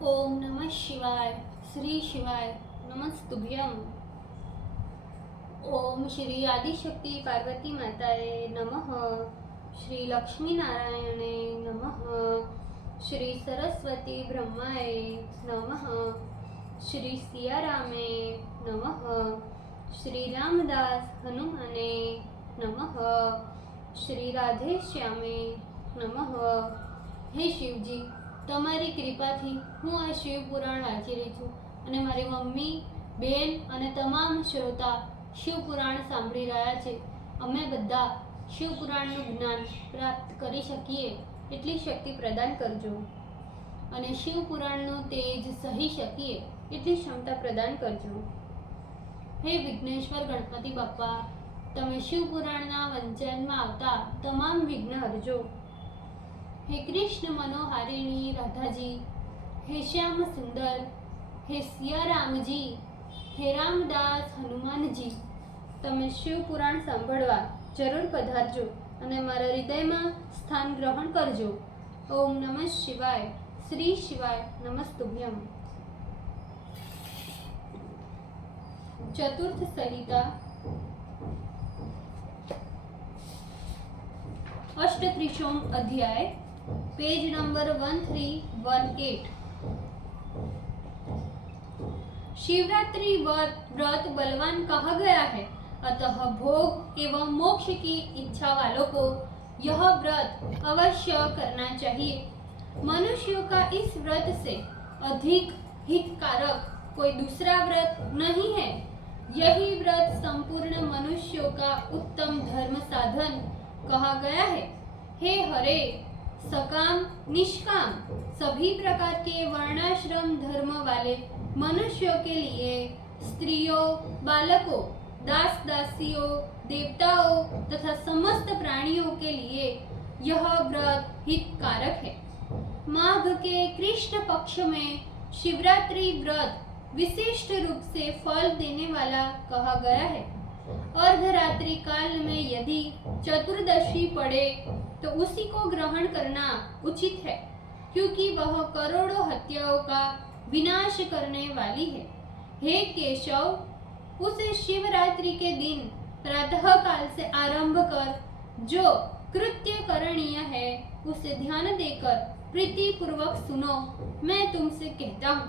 ओम नमः शिवाय। श्री शिवाय नमस्तुभ्यम। ओम श्री आदिशक्ति पार्वती माताए नमः। श्री लक्ष्मी नारायणे नमः। श्री सरस्वती ब्रह्माए नमः। श्री सियारामे नमः। श्री रामदास हनुमाने नमः। श्री राधे श्यामे नमः। हे शिवजी, તમારી કૃપાથી હું આ શિવ પુરાણ વાંચી રહી છું અને મારી મમ્મી, બેન અને તમામ શ્રોતા શિવ પુરાણ સાંભળી રહ્યા છે. અમે બધા શિવ પુરાણનું જ્ઞાન પ્રાપ્ત કરી શકીએ એટલી શક્તિ પ્રદાન કરજો અને શિવ પુરાણનું તેજ સહી શકીએ એટલી ક્ષમતા પ્રદાન કરજો. હે વિઘ્નેશ્વર ગણપતિ બાપ્પા, તમે શિવ પુરાણના વંચનમાં આવતા તમામ વિઘ્ન હરજો. हे कृष्ण मनोहारिणी राधा जी, हे श्याम सुंदर, हे सिया राम जी, हे रामदास हनुमान जी, તમે શિવ પુરાણ સાંભળવા જરૂર પધારજો અને મારા હૃદયમાં સ્થાન ગ્રહણ કરજો. ઓમ નમઃ શિવાય. શ્રી શિવાય નમસ્તુભ્યમ. ચતુર્થ સંહિતા अष्टत्रिशोम अध्याय, पेज नंबर 1318। शिवरात्रि व्रत बलवान कहा गया है, अतः भोग एवं मोक्ष की इच्छा वालों को यह व्रत अवश्य करना चाहिए. मनुष्यों का इस व्रत से अधिक हितकारक कोई दूसरा व्रत नहीं है. यही व्रत संपूर्ण मनुष्यों का उत्तम धर्म साधन कहा गया है. हे हरे, सकाम निष्काम सभी प्रकार के वर्णाश्रम धर्म वाले मनुष्यों के लिए, स्त्रियों, बालकों, दास दासियों, देवताओं तथा समस्त प्राणियों के लिए यह व्रत हितकारक है. माघ के कृष्ण पक्ष में शिवरात्रि व्रत विशिष्ट रूप से फल देने वाला कहा गया है. अर्धरात्रि काल में यदि चतुर्दशी पड़े तो उसी को ग्रहण करना उचित है, क्योंकि वह करोड़ों हत्याओं का विनाश करने वाली है. हे केशव, उस शिवरात्रि के दिन प्रातः काल से आरंभ कर जो कृत्य करणीय है उसे ध्यान देकर प्रीति पूर्वक सुनो. मैं तुमसे कहता हूँ,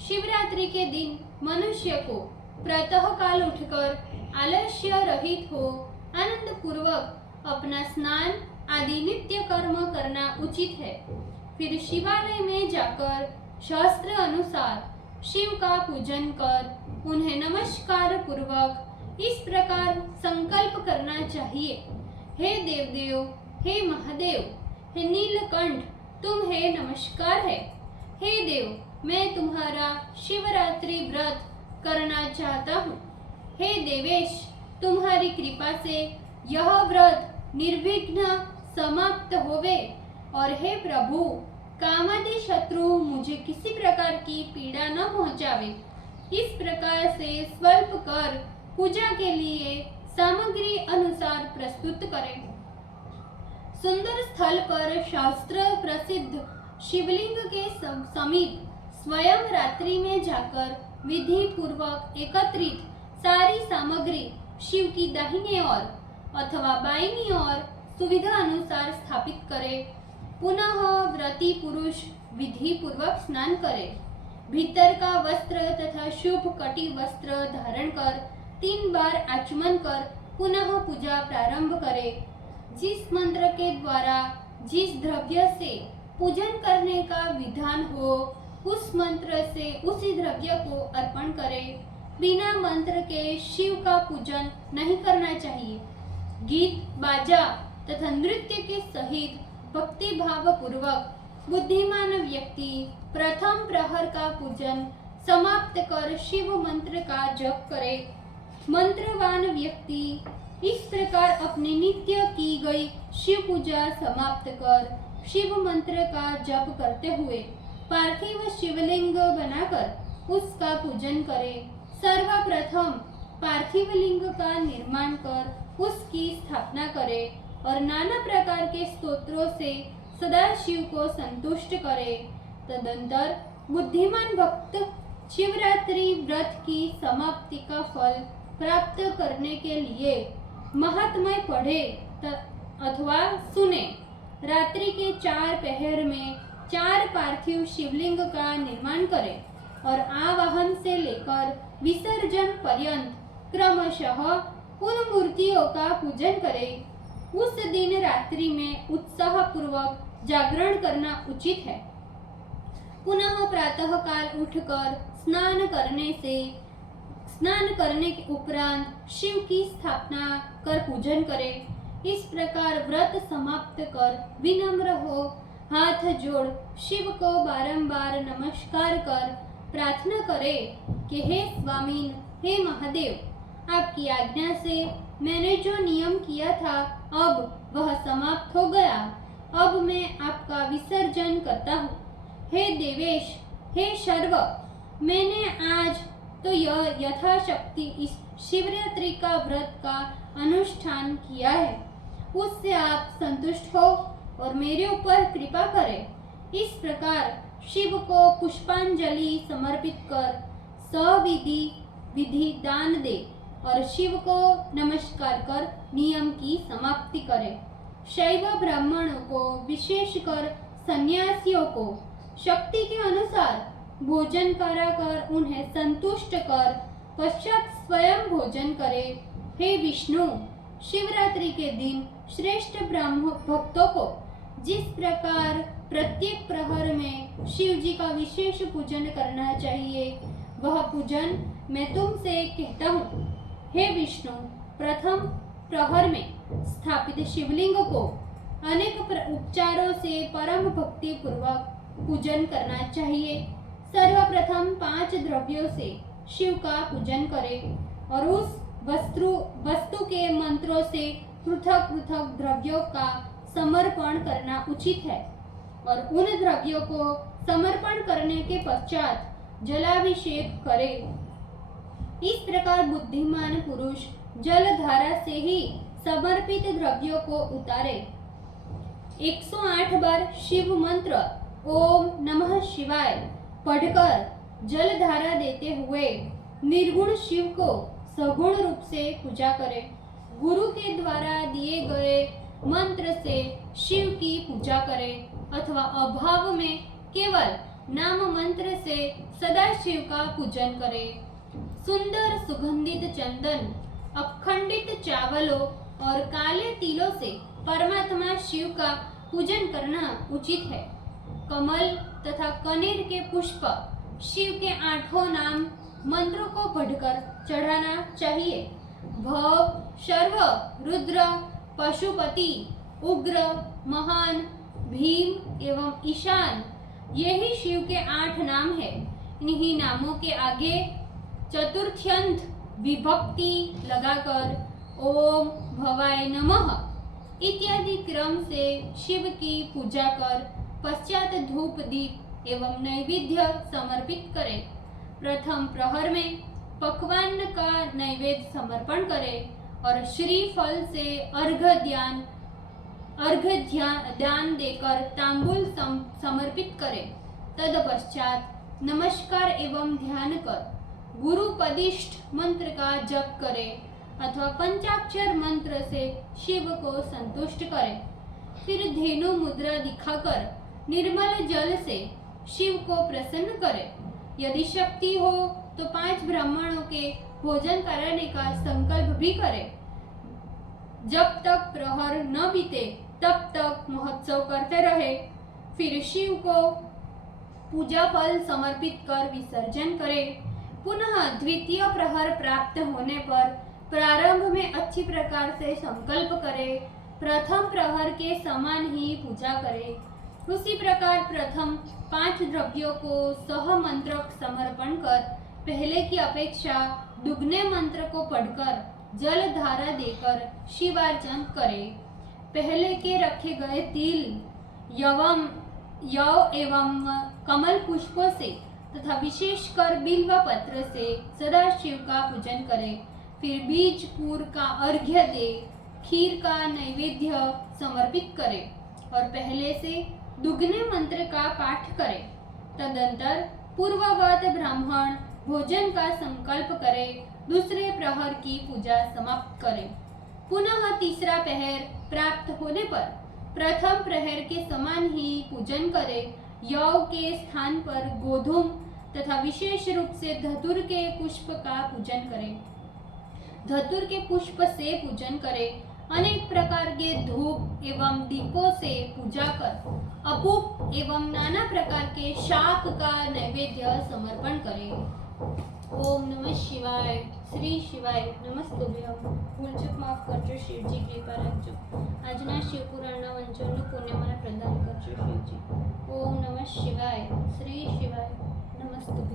शिवरात्रि के दिन मनुष्य को प्रातः काल उठकर आलस्य रहित हो आनंद पूर्वक अपना स्नान आदि नित्य कर्म करना उचित है. फिर शिवालय में जाकर शास्त्र अनुसार शिव का पूजन कर उन्हें नमस्कार पूर्वक इस प्रकार संकल्प करना चाहिए. हे देवदेव, हे महादेव, हे नीलकंठ, तुम्हें नमस्कार है. हे देव, मैं तुम्हारा शिवरात्रि व्रत करना चाहता हूँ. हे देवेश, तुम्हारी कृपा से यह व्रत निर्विघ्न समाप्त होवे. और हे प्रभु, कामादि शत्रु मुझे किसी प्रकार की पीड़ा न पहुँचावे. इस प्रकार से स्वल्प कर पूजा के लिए सामग्री अनुसार प्रस्तुत करें. सुंदर स्थल पर शास्त्र प्रसिद्ध शिवलिंग के समीप स्वयं रात्रि में जाकर विधि पूर्वक एकत्रित सारी सामग्री शिव की दाहिने ओर अथवा बाईनी ओर सुविधा अनुसार स्थापित करे. पुनः व्रती पुरुष विधि पूर्वक स्नान करे. भीतर का वस्त्र तथा शुभ कटी वस्त्र धारण कर 3 बार आचमन कर पुनः पूजा प्रारंभ करे. जिस मंत्र के द्वारा जिस द्रव्य से पूजन करने का विधान हो उस मंत्र से उसी द्रव्य को अर्पण करे. बिना मंत्र के शिव का पूजन नहीं करना चाहिए. गीत बाजा तथा नृत्य के सहित भक्ति भाव पूर्वक बुद्धिमान व्यक्ति प्रथम प्रहर का पूजन समाप्त कर शिव मंत्र का जप करे. मंत्रवान व्यक्ति इस प्रकार अपनी नित्य की गई शिव पूजा समाप्त कर शिव मंत्र का जप करते हुए पार्थिव शिवलिंग बनाकर उसका पूजन करे. सर्वप्रथम पार्थिव लिंग का निर्माण कर उसकी स्थापना करे और नाना प्रकार के स्तोत्रों से सदाशिव को संतुष्ट करे. तदंतर बुद्धिमान भक्त शिवरात्रि व्रत की समाप्ति का फल प्राप्त करने के लिए महात्म्य पढ़े अथवा सुने। रात्रि के 4 पहर में 4 पार्थिव शिवलिंग का निर्माण करें और आवाहन से लेकर विसर्जन पर्यंत क्रमशः उन मूर्तियों का पूजन करें। उस दिन रात्रि में उत्साह पूर्वक जागरण करना उचित है। पुनः प्रातः काल उठकर स्नान करने के उपरांत शिव की स्थापना कर पूजन करें। इस प्रकार व्रत समाप्त कर विनम्र हो हाथ जोड़ शिव को बारंबार नमस्कार कर प्रार्थना करें कि हे स्वामीन, हे महादेव, आपकी आज्ञा से मैंने जो नियम किया था अब वह समाप्त हो गया। अब मैं आपका विसर्जन करता हूँ। हे देवेश, हे शर्व, मैंने आज तो यह यथाशक्ति इस शिवरात्रि का व्रत का अनुष्ठान किया है। उससे आप संतुष्ट हो और मेरे ऊपर कृपा करें। इस प्रकार शिव को पुष्पांजलि समर्पित कर विधि दान दे और शिव को नमस्कार कर नियम की समाप्ति करे। शैव ब्राह्मणों को, विशेषकर सन्यासियों को शक्ति के अनुसार भोजन कराकर उन्हें संतुष्ट कर पश्चात स्वयं भोजन करे। हे विष्णु, शिवरात्रि के दिन श्रेष्ठ ब्राह्मण भक्तों को जिस प्रकार प्रत्येक प्रहर में शिव जी का विशेष पूजन करना चाहिए, वह पूजन मैं तुमसे कहता हूँ। हे विष्णु, प्रथम प्रहर में स्थापित शिवलिंग को अनेक उपचारों से परम भक्ति पूर्वक पूजन करना चाहिए। सर्वप्रथम 5 द्रव्यों से शिव का पूजन करें और उस वस्तु के मंत्रों से पृथक पृथक द्रव्यों का समर्पण करना उचित है और उन द्रव्यों को समर्पण करने के पश्चात जलाभिषेक करे। इस प्रकार बुद्धिमान पुरुष जलधारा से ही समर्पित द्रव्यों को उतारे। 108 बार शिव मंत्र ओम नमः शिवाय पढ़कर जलधारा देते हुए निर्गुण शिव को सगुण रूप से पूजा करें। गुरु के द्वारा दिए गए मंत्र से शिव की पूजा करें अथवा अभाव में केवल नाम मंत्र से सदा शिव का पूजन करें। सुंदर सुगंधित चंदन, अखंडित चावलों और काले तिलों से परमात्मा शिव का पूजन करना उचित है। कमल तथा कनेर के पुष्प शिव के 8 नाम मंत्रों को पढ़कर चढ़ाना चाहिए। भव, शर्व, रुद्र, पशुपति, उग्र, महान, भीम एवं ईशान, यही शिव के 8 नाम है। इन्हीं नामों के आगे चतुर्थ्यंत विभक्ति लगाकर ओम भवाय नमः इत्यादि क्रम से शिव की पूजा कर पश्चात धूप दीप एवं नैवेद्य समर्पित करें। प्रथम प्रहर में पकवान का नैवेद्य समर्पण करें और श्रीफल से अर्घ्य दान देकर तांबूल समर्पित करें। तदपश्चात नमस्कार एवं ध्यान कर गुरुपदिष्ट मंत्र का जप करें अथवा पंचाक्षर मंत्र से शिव को संतुष्ट करें। फिर धेनु मुद्रा दिखाकर निर्मल जल से शिव को प्रसन्न करें। यदि शक्ति हो तो 5 ब्राह्मणों के भोजन कराने का संकल्प भी करें। जब तक प्रहर न बीते तब तक महोत्सव करते रहे। फिर शिव को पूजा फल समर्पित कर विसर्जन करें। पुनः द्वितीय प्रहर प्राप्त होने पर प्रारंभ में अच्छी प्रकार से संकल्प करें। प्रथम प्रहर के समान ही पूजा करें। उसी प्रकार प्रथम 5 द्रव्यों को सह मंत्र समर्पण कर पहले की अपेक्षा दुगने मंत्र को पढ़कर जल धारा देकर शिवार्चन करें। पहले के रखे गए तिल, यव एवं कमल पुष्पों से तथा विशेषकर बिल्व पत्र से सदाशिव का पूजन करें। फिर बीज पूर का अर्घ्य दे खीर का नैवेद्य समर्पित करें और पहले से दुगने मंत्र का पाठ करें। तदंतर पूर्ववत ब्राह्मण भोजन का संकल्प करे, दूसरे प्रहर की पूजा समाप्त करे। पुनः तीसरा पहर प्राप्त होने पर प्रथम प्रहर के समान ही पूजन करे। यौ के स्थान पर गोधूम तथा विशेष रूप से धतूर के पुष्प का पूजन करे। धतूर के पुष्प से पूजन करे। अनेक प्रकार के धूप एवं दीपों से पूजा कर अपूप एवं नाना प्रकार के शाक का नैवेद्य समर्पण करे। ओम नमः शिवाय। श्री शिवाय नमस्तुभ्यम। भूल चूक माफ करजो शिवजी, कृपा રાખજો। આજના શિવપુરાણના વંચનનું પુણ્ય મને પ્રદાન કરજો શિવજી। ઓમ નમઃ શિવાય। શ્રી શિવાય નમસ્તુભ્યમ।